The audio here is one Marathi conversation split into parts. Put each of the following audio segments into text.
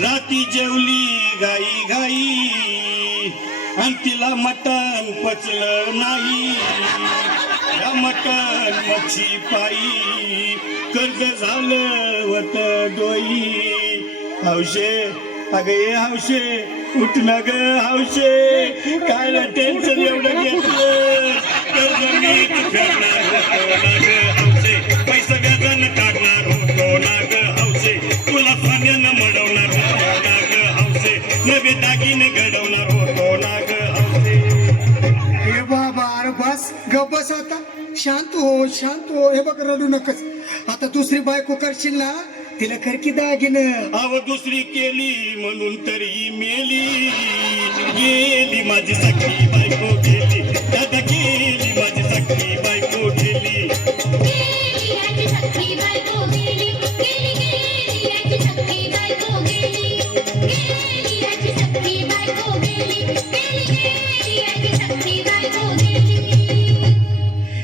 राती जेवली गाई गाई आणि तिला मटण पचलं नाही. या मटण मच्छी पायी कर्ज झालं वत डोई. हौशे अगं ये हौशे उठ ना ग हौशे, काय टेन्शन एवढं घेतलं. कर्ज नीट फेडणार होतो ना ग हौशे, पैसा व्याजानं काढणार होतो ना ग हौशे, तुला सोन्यानं मडवणार होतो ना ग हौशे, नवे दागिने घडवणार होतो ना ग हौशे. हे बाबा अरे बस गप बस आता, शांत हो. हे बघ रडू नकच. आता दुसरी बायको करशील ना तिला कर की दागिनं. अव दुसरी केली म्हणून तरी मेली. गेली माझी सखी बायको गेली, दादा गेली माझी सखी बायको गेली.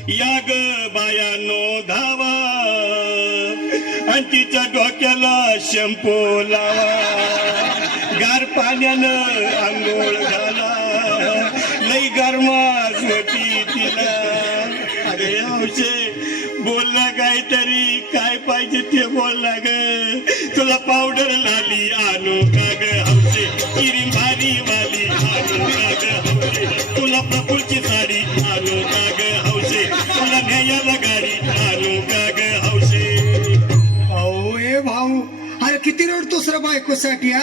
या ग बायानो धावा आणि तिच्या डोक्याला शॅम्पू लावा. गार पाण्यानं आंघोळ घाला, लई गरमास होती तिला. अरे हौशे बोलला काहीतरी, काय पाहिजे ते बोलला ग. तुला पावडर लाली आणू का ग हौशे, किरीम भारी वाली आणू का ग हौशे, तुला प्रफुलची साडी आणू का ग हौशे, तुला न्यायाला गाडी आणू का ग हौशे. भाऊ हे भाऊ अरे किती रडतोस रे बायकोसाठी हा.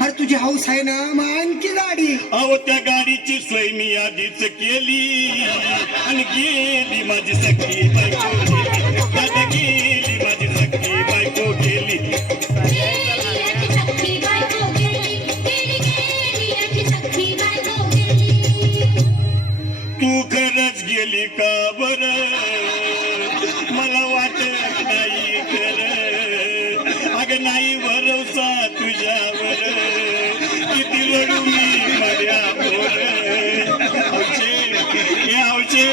अरे तुझी हौस आहे ना मग आणखी गाडी. अहो त्या गाडीची सोय मी आधीच केली आणि गेली माझी सखी बायको गेली, दादा गेली माझी सखी बायको गेली. तू खरंच गेली का बर, मला वाटत नाही खरं. अगं नाही भरोसा तुझ्यावर, किती रडू मी माझ्यावर. हौशे हे हौशे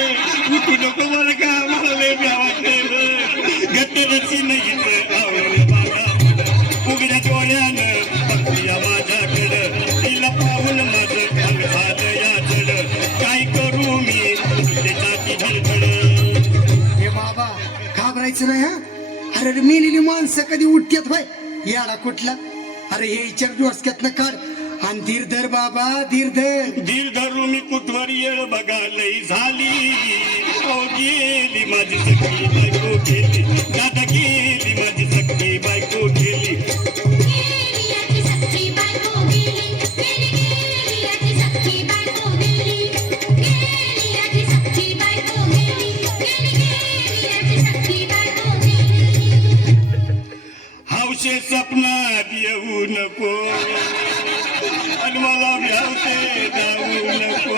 उठू नको मला का, मला लय भ्या वाटतं. गट्टरची नाही आवडलं बागा उघड्या डोळ्यानं बघूया माझ्याकडं, तिला पाहून माझं अंग झालं या चढ. काय करू मी त्याची धडधड. हे बाबा घाबरायचं नाही हा. अरे मेलेली माणसं कधी उठतात भाई याडा कुठला. अरे हे विचार डोसक्यातनं काढ आणि धीर धर बाबा धीर धर. धीर धरू मी कुठवर येळ बघा लई झाली. ओ गेली माझी सखी बायको गेली, दादा गेली माझी सखी बायको गेली. हौशे सपनात येऊ नको आणि मला भ्यावते जाऊ नको,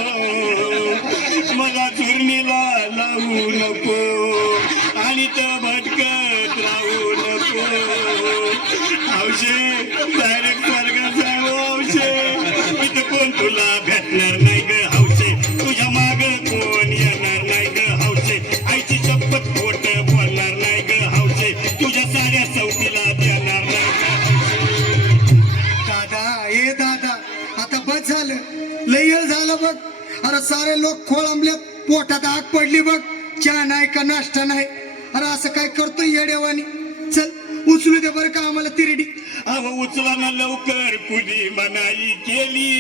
मला चुरणीला लावू नको आणि तर भटकत राहू नको. हौशे डायरेक्ट स्वर्गात जाऊ हौशे, इथं कोण तुला भेटणार नाही ग हौशे, तुझ्या माग कोण येणार नाही ग हौशे, आईची शपथ खोट बोलणार नाही ग हौशे, तुझ्या साऱ्या सवतीला देणार नाही. दादा ए दादा आता बस झालं, लय वेळ झालं बघ. अरे सारे लोक खोळंबल्यात, पोटात आग पडली बघ. चहा नाही का नाश्ता नाही. अरे असं काय करतोय येड्यावानी. चल उचलू दे बरं का आम्हाला तिरडी. अहो उचला ना लवकर, पुली मनाई केली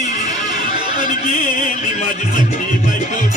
आणि गेली माझी सखी बायको